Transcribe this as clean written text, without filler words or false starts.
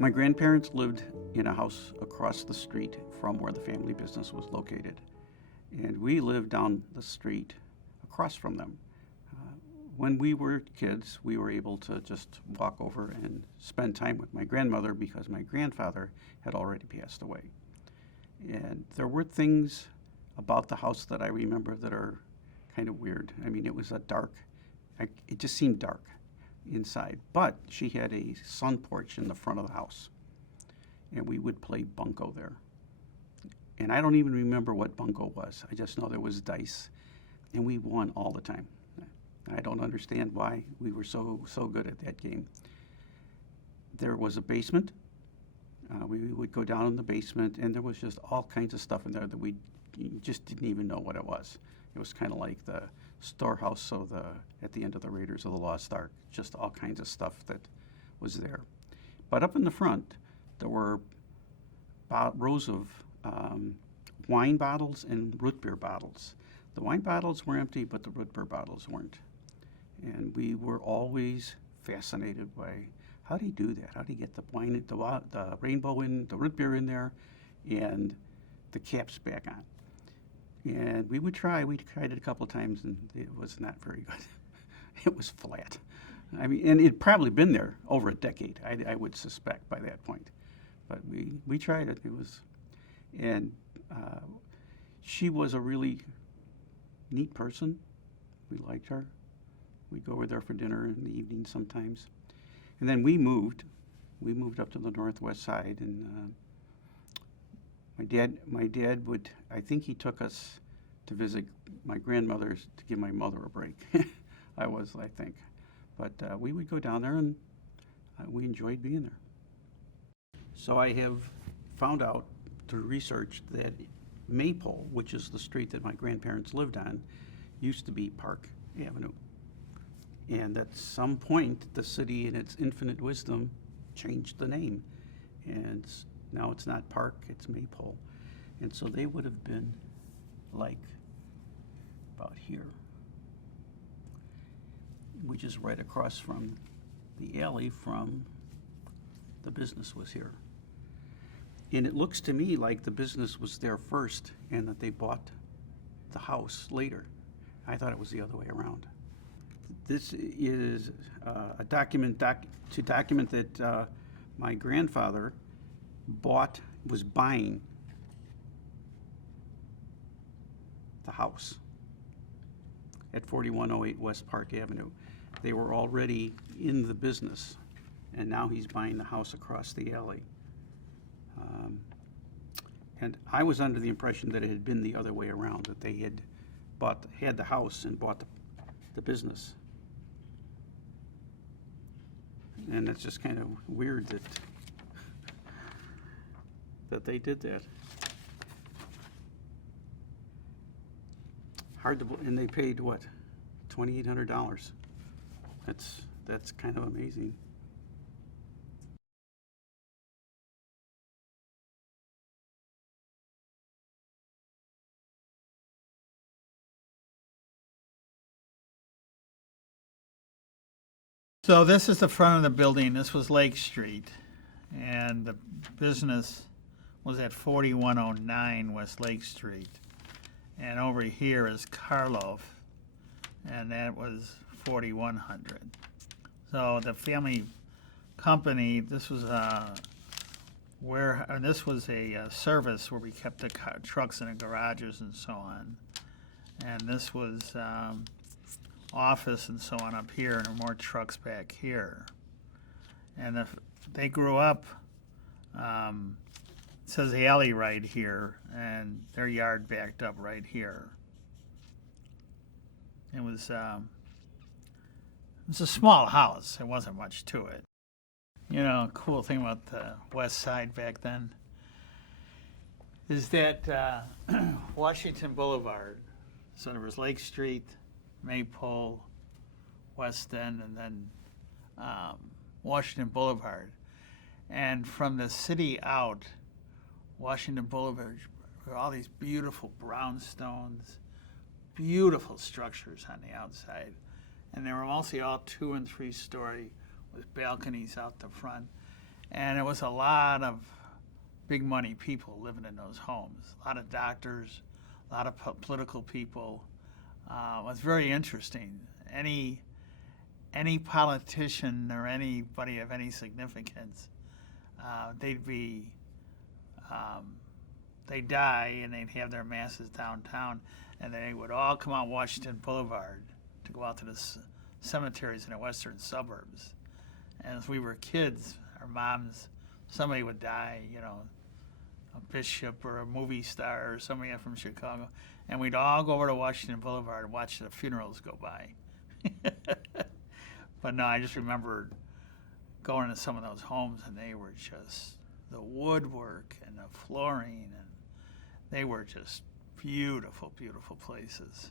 My grandparents lived in a house across the street from where the family business was located. And we lived down the street across from them. When we were kids, we were able to just walk over and spend time with my grandmother because my grandfather had already passed away. And there were things about the house that I remember that are kind of weird. I mean, it was it just seemed dark inside. But she had a sun porch in the front of the house, and we would play bunco there. And I don't even remember what bunco was. I just know there was dice, and we won all the time. I don't understand why we were so good at that game. There was a basement. We would go down in the basement, and there was just all kinds of stuff in there that we just didn't even know what it was. It was kind of like the storehouse at the end of the Raiders of the Lost Ark, just all kinds of stuff that was there. But up in the front, there were rows of wine bottles and root beer bottles. The wine bottles were empty, but the root beer bottles weren't. And we were always fascinated by, how do you do that? How do you get the wine, the rainbow in, the root beer in there, and the caps back on? And we tried it a couple of times, and it was not very good. It was flat. I mean, and it'd probably been there over a decade, I would suspect by that point. But we tried it. She was a really neat person. We liked her. We'd go over there for dinner in the evening sometimes. And then we moved up to the northwest side, and my dad would, I think he took us to visit my grandmother's to give my mother a break. I think. But we would go down there, and we enjoyed being there. So I have found out through research that Maypole, which is the street that my grandparents lived on, used to be Park Avenue. And at some point, the city, in its infinite wisdom, changed the name. And now it's not Park, it's Maypole. And so they would have been like about here, which is right across from the alley from the business was here. And it looks to me like the business was there first and that they bought the house later. I thought it was the other way around. This is a document to document that my grandfather was buying the house at 4108 West Park Avenue. They were already in the business, and now he's buying the house across the alley. And I was under the impression that it had been the other way around, that they had the house and bought the business. And it's just kind of weird that they did that. Hard to believe, and they paid what, $2,800. That's kind of amazing. So this is the front of the building. This was Lake Street, and the business was at 4109 West Lake Street. And over here is Karloff, and that was 4100. So the family company, this was a service where we kept the trucks in the garages and so on. And this was office and so on up here, and there were more trucks back here. And they grew up, it says the alley right here, and their yard backed up right here. It was a small house. There wasn't much to it. You know, cool thing about the west side back then is that Washington Boulevard, so there was Lake Street, Maypole, West End, and then Washington Boulevard. And from the city out, Washington Boulevard were all these beautiful brownstones, beautiful structures on the outside. And they were mostly all 2- and 3-story with balconies out the front. And it was a lot of big money people living in those homes. A lot of doctors, a lot of political people. It was very interesting. Any politician or anybody of any significance, they'd die and they'd have their masses downtown, and they would all come out Washington Boulevard to go out to the cemeteries in the western suburbs. And as we were kids, our moms, somebody would die, a bishop or a movie star or somebody from Chicago, and we'd all go over to Washington Boulevard and watch the funerals go by. But no, I just remember going to some of those homes, and they were just the woodwork and the flooring, and they were just beautiful, beautiful places.